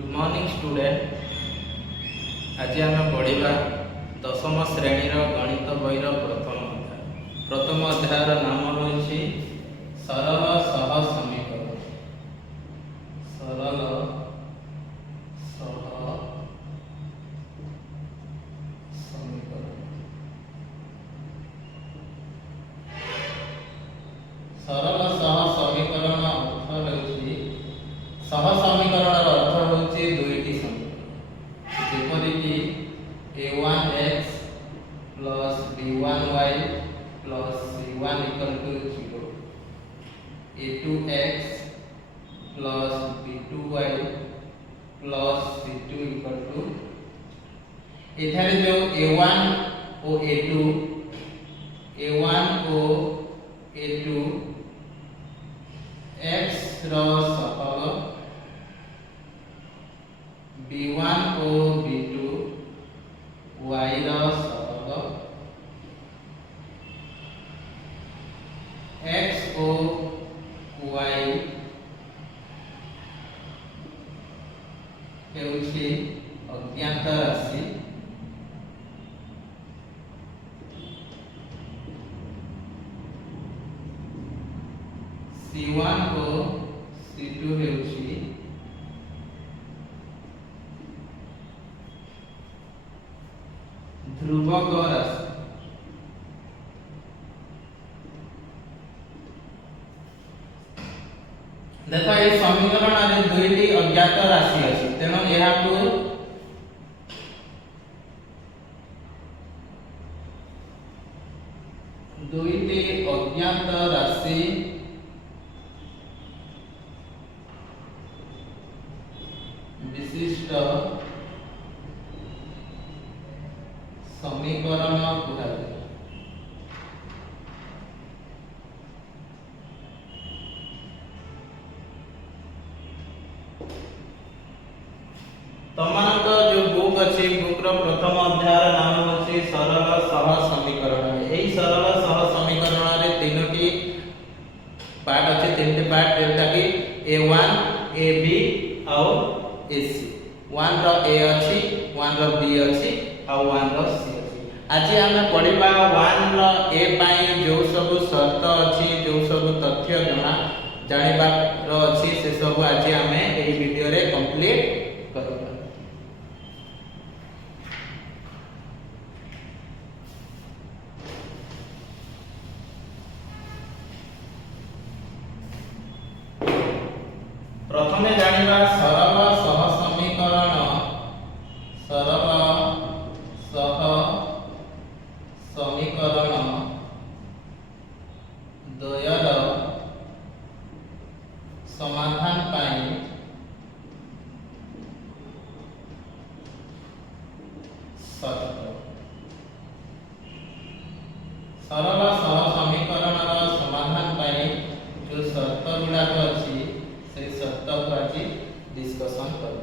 Good morning student. आज आम पढ़ा दशम श्रेणी गणित बहीर प्रथम अध्यायर नाम रही सरल सह समीकरण। सरल सह समीकरण। सरल सह समीकरण अर्थ होउछि सह समीकरण अर्थ होउछि दुईटी समीकरण जेपरि कि a1x plus b1y plus c1 equal to 0, a2x plus b2y plus c2 equal to एठारे जो a1 और a2 a1 और a2 x रो सकल b1 और b2 y रो सकल x और y हेउछि अज्ञात राशि c1 और c2 हेउछि ध्रुवक राशि। देखो ये समीकरण रे दुईटी अज्ञात राशि अछि तेनो एहा को दुईटी अज्ञात राशि विशिष्ट समीकरण कुहाय। तमानक जो बुक अछि बुक रो प्रथम अध्याय नाम अछि सरल सह समीकरण। एही सरल सह समीकरण रे तीनोटी पार्ट अछि तीनटी पार्ट जेटा कि a1 ab और ac। 1 रो a अछि 1 रो b अछि और 1 रो c अछि। आज हम पढिबा 1 रो a पई जो सब शर्त अछि जो सब तथ्य जानिबा रो अछि से सब आज हम एही वीडियो रे कंप्लीट करबा। प्रथमे जानिबा सरल सह समीकरण। सरल सह समीकरण द्वयर समाधान पाई शर्त। सरल सह समीकरण समाधान पाई जो शर्त गुडा अछि से शर्त को आज डिस्कशन कर।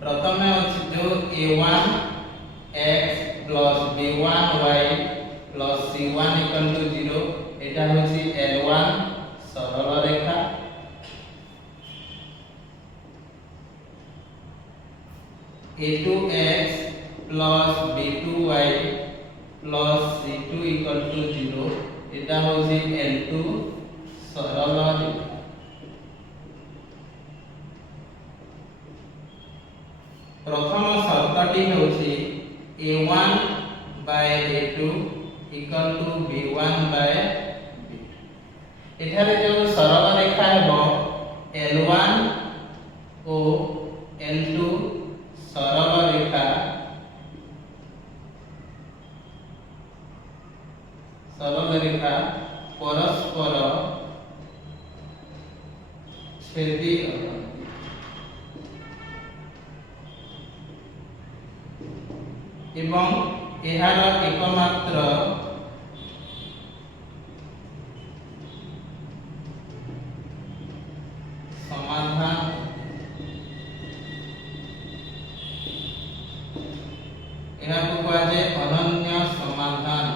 प्रथमे अछि जो a1 x plus b1 y plus c1 equal to 0 एटा होछि l1 सरल रेखा। a2x plus b2y plus c2 equal to 0 एटा होछि l2 सरल रेखा। प्रथम शर्तटी होछि a1 by a2 equal to b1 by b2। एठारे जो सरल रेखा हेबो l1 ओ l2 सरल रेखा परस्पर छेदी एवं एहार एकमात्र समाधान एहा को कहे अनन्य समाधान।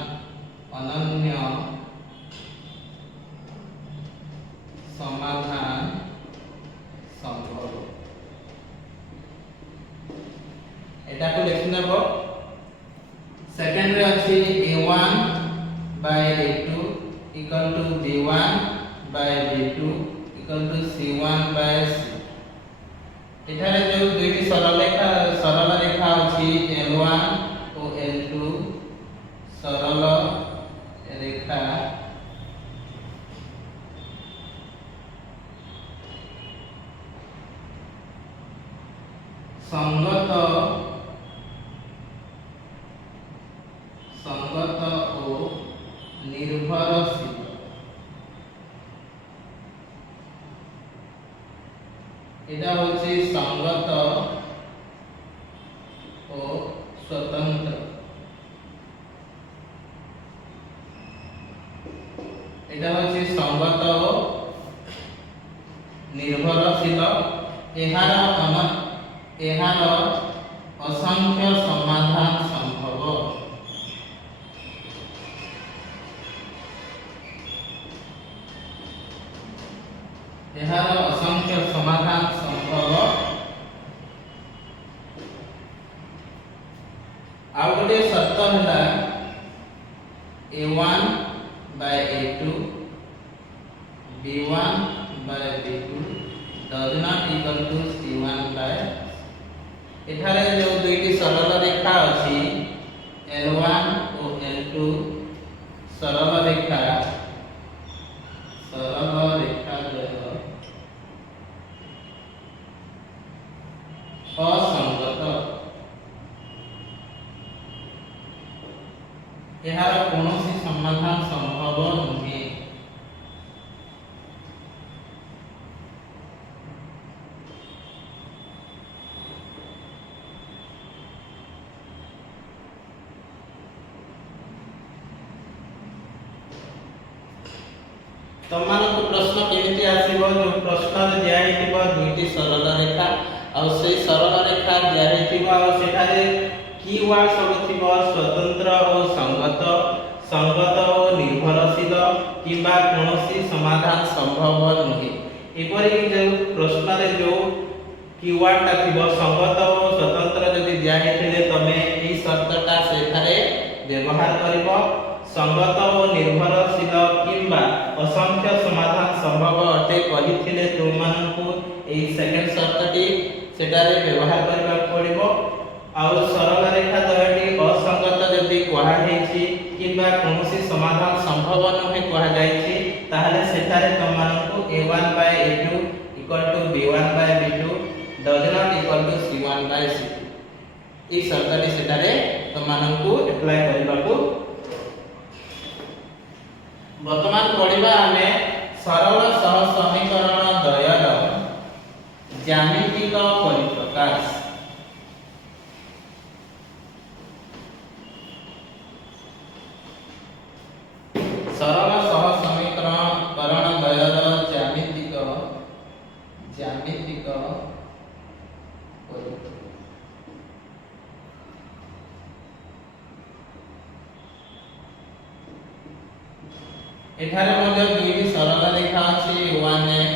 अनन्य समाधान संभव। by a2 equal to b1 by b2 equal to c1 by c। एठारे जो दुईटी सरल रेखा अछि L1 और L2 सरल रेखा संगत और निर्भरशील एटा होछि संगत और स्वतंत्र। एटा होछि संगत और निर्भरशील। एहार असंख्य समाधान संभव। एहार असंख्य समाधान संभव। आ गोटे शर्त है a1 by a2 b1 by b2 does not equal to c1 by। एठारे जो दुईटी सरल रेखा अछि L1 और L2 सरल रेखा असंगत। एहार कोनोसी समाधान संभव नुहे। तमानक प्रश्न केमिति आसीबो जो प्रश्न रे दिया हेतिबो दुईटी सरल रेखा और से सरल रेखा दिया हेतिबो और सेठारे कीवर्ड सब थिबो स्वतंत्र और संगत, संगत और निर्भरशील किबा कोनोसी समाधान संभव नुहे। एपरि जो प्रश्न रे जो कीवर्ड थिबो संगत और स्वतंत्र जदि दिया हेतिले तमे एई शब्दटा सेठारे व्यवहार करिवो। संगत और निर्भरशील किंबा असंख्य समाधान संभव अटे कहिथिले तुमମାନଙ୍କୁ एई सेकंड शब्दटी सेटारे व्यवहार करबा पड़िबो। और सरल रेखा द्वयटी असंगत जदि कहा हेछि किंबा कोनोसी समाधान संभव नहे कहा जायछि ताहाले सेटारे तुमମାନଙ୍କୁ a1 by a2 equal to b1 by b2 does not equal to c1 by c। ई शब्दटी सेटारे तुमମାନଙ୍କୁ अप्लाई करबाकू। वर्तमान पढ़िबा हमें सरल सह समीकरण द्वयर ज्यामितिक परिप्रकाश। सरल सह समीकरण द्वयर ज्यामितिक परिप्रकाश। एठारे मध्ये दुईटी सरल रेखा अछि 1x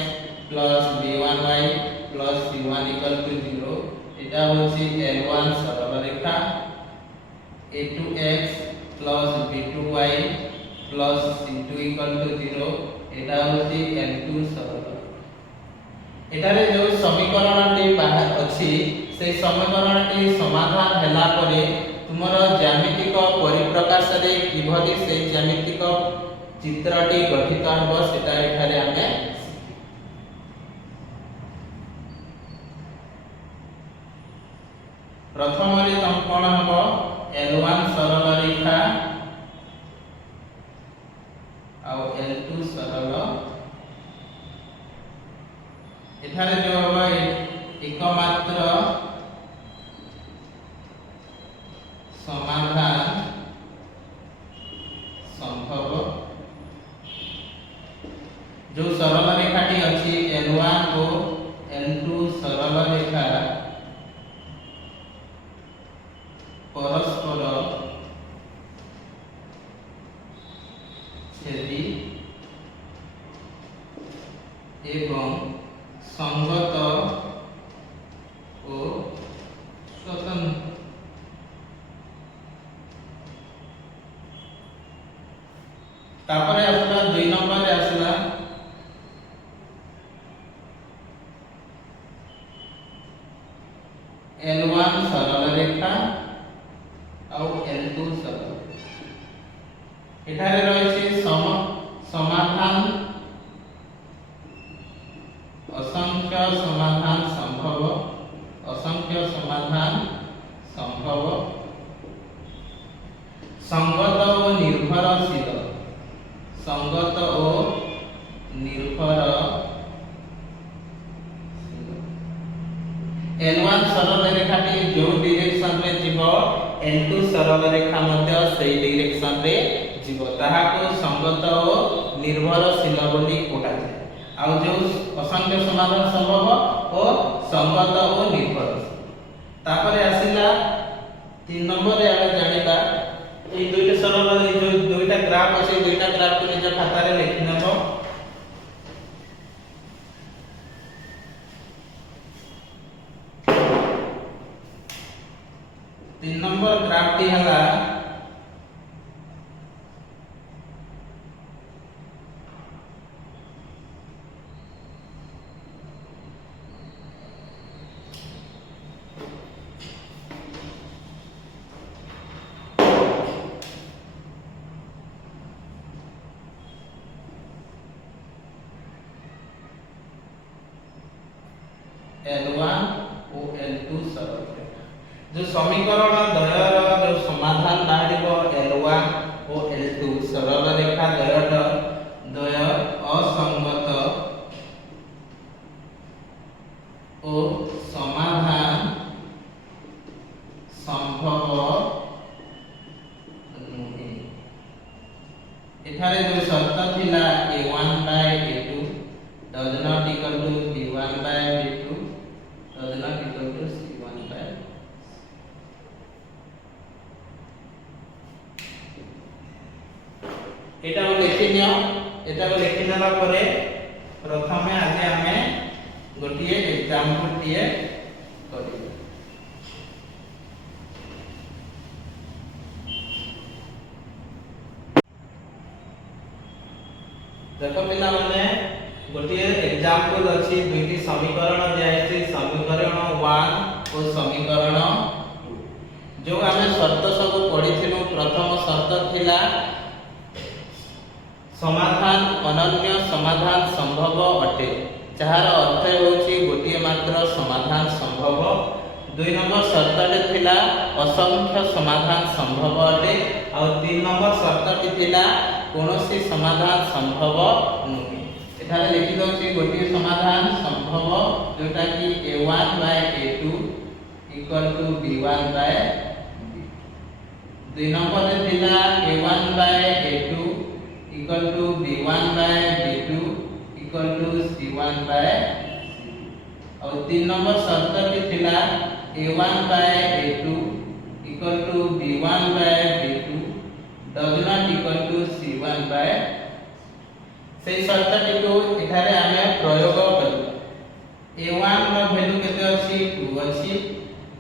plus b1y plus c1 equal to 0। एटा होछि L1 सरल रेखा। a2x plus b2y plus c2 equal to 0 एटा होछि L2 सरल। एटारे जो समीकरणटी बाहर अछि से समीकरणटी समाधान हैला परे तुमर ज्यामितिक परिप्रकाश रे किभली से ज्यामितिक चित्रटी गठित हो सेटा एठारे आमे प्रथम रे तम कोन हबो L1 सरल रेखा और L2 सरल। एठारे जो हबो एकमात्र समाधान संभव। जो सरल रेखाटी अछि L1 और L2 सरल रेखा परस्पर छेदी एवं संगत और स्वतंत्र। तापर आसला 2 नंबर रे आसला L1 सरल रेखा और L2 सरल एठारे रहिछि समाधान असंख्य समाधान संभव असंख्य समाधान संभव संगत और निर्भरशील संगत और निर्भरशील L1 सरल रेखाटी जो डायरेक्शन रे जीवो L2 सरल रेखा मध्य सेही डायरेक्शन रे जीवो ताहाको संगत और निर्भरशील बोली कोटा जाय आ जो असंख्य समाधान संभव और संगत और निर्भरशील तापरे आसिला 3 नंबर रे आमे जानिबा ए दुईटा सरल जो दुईटा ग्राफ अछि दुईटा ग्राफ को निज खाता रे लिखि नबो 3 नंबर ग्राफ टी हला L1 और L2 सरल रेखा जो समीकरण द्वयर जो समाधान बाहरिबो L1 और L2 सरल रेखा द्वय असंगत और समाधान संभव नुहे एठारे जो शर्त थिला A1 by A2 does not equal to B1 by B2 does not equal to C1 by एटा लिखि नियो एटा लिखि नेला परे प्रथमे आगे आमे गोटिए एग्जांपल टिए करिबा देखो पिला माने गोटिए एग्जांपल अछि दुईटी समीकरण दियाइछि समीकरण 1 और समीकरण 2 जो आमे शर्त सब पढिथिलु प्रथम शर्त थिला समाधान अनन्य समाधान संभव अटे जहार अर्थ होछि गोटिए मात्र समाधान संभव 2 नंबर शर्तटे थिला असंख्य समाधान संभव अटे और 3 नंबर शर्तटी थिला कोनोसी समाधान संभव नुहे एठारे लिखि दउछि गोटिए समाधान संभव जोटा कि A1 by A2 equal to B1 by B 2 number रे थिला A1 by A2 equal to B1 by B2 equal to C1 by C2 और 3 नंबर शर्त की थिला A1 by A2 equal to B1 by B2 does not equal to C1 by से शर्तटी को एठारे आमे प्रयोग करबा A1 रो वैल्यू केते अछि 2 अछि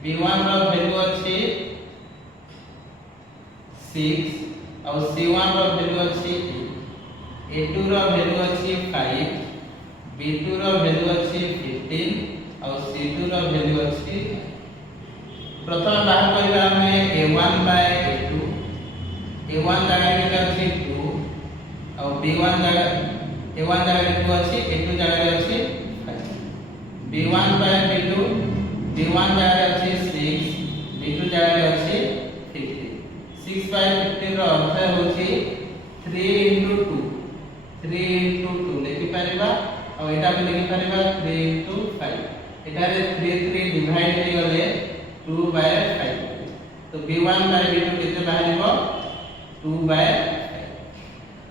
B1 रो वैल्यू अछि 6 और C1 रो वैल्यू अछि A2 रो वैल्यू अछि 5 B2 रो वैल्यू अछि 15 और C2 रो वैल्यू अछि प्रथम बाहर करबा हमें A1 by A2 A1 जगह केते अछि 2 और B1 जगह A1 जगह 2 अछि A2 जगह अछि 5 B1 by B2 B1 जगह अछि 6 B2 जगह अछि 50 6 by 50 रो अर्थ होछि 3 into 2 3 into 2 लिखि परिबा और एटा को लिखि परिबा 3 into 5 एटारे 3 3 डिवाइड हे गले 2 by 5 तो B1 by B2 केते बाहरिबो 2 by 5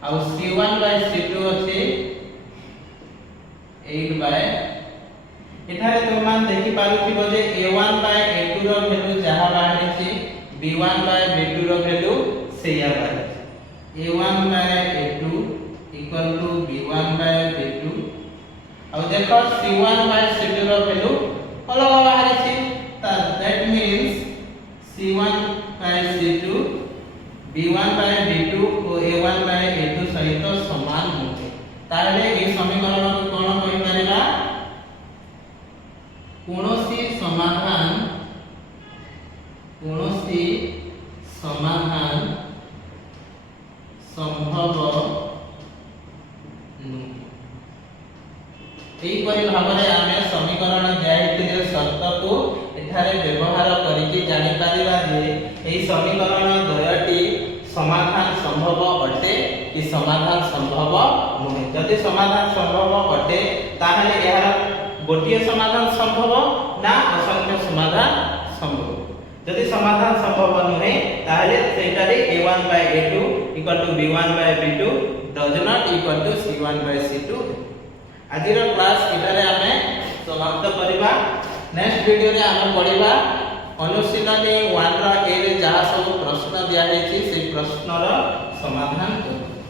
और C1 by C2 अछि 8 by एठारे तुम मान देखि पारुथिबो जे A1 by A2 row value जहा बाहरि छि B1 by B2 row value सेया बाहरि A1 by A2 equal to B1 by B2 और देखो C1 by C2 row value अलग बाहरि छि that means C1 by C2 B1 by B2 और A1 by A2 सहित ताहले ए समीकरण को कोन कहि परिबा कोनोसी समाधान संभव एहीपरि भावरे आमे समीकरण दियाइथिले शर्त को एठारे व्यवहार करिकि जानि परिबा जे एही समीकरण द्वयटी समाधान संभव अटे कि समाधान संभव नुहे। जदि समाधान संभव अटे ताहले एहार गोटिए समाधान संभव ना असंख्य समाधान संभव। जदि समाधान संभव नुहे ताहले सेटारे a1 by a2 equal to b1 by b2 does not equal to c1 by c2। आजिर क्लास इटारे आमे समाप्त करिबा। नेक्स्ट वीडियो रे आमे पढिबा अनुशीलनी 1 रा ए रे जहा सब प्रश्न दिया हेछि से प्रश्नर समाधान करिबा।